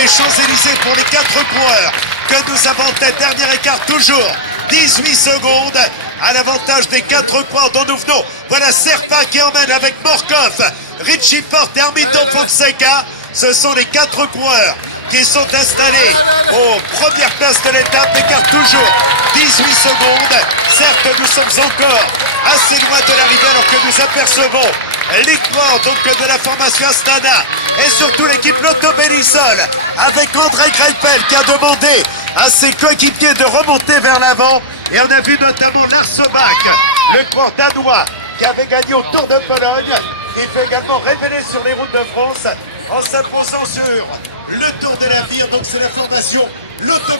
les Champs-Élysées pour les 4 coureurs que nous avons en tête. Dernier écart toujours, 18 secondes à l'avantage des 4 coureurs dont nous venons. Voilà Serpa qui emmène avec Morkov, Richie Porte et Armindo Fonseca. Ce sont les 4 coureurs qui sont installés aux premières places de l'étape. Écart toujours, 18 secondes. Certes, nous sommes encore assez loin de l'arrivée alors que nous apercevons les coureurs donc de la formation Astana et surtout l'équipe Lotto Belisol avec André Greipel qui a demandé à ses coéquipiers de remonter vers l'avant. Et on a vu notamment Lars Bak, le coureur danois qui avait gagné au Tour de Pologne. Il fait également révéler sur les routes de France en s'imposant sur le Tour de l'avenir. Donc c'est la formation Lotto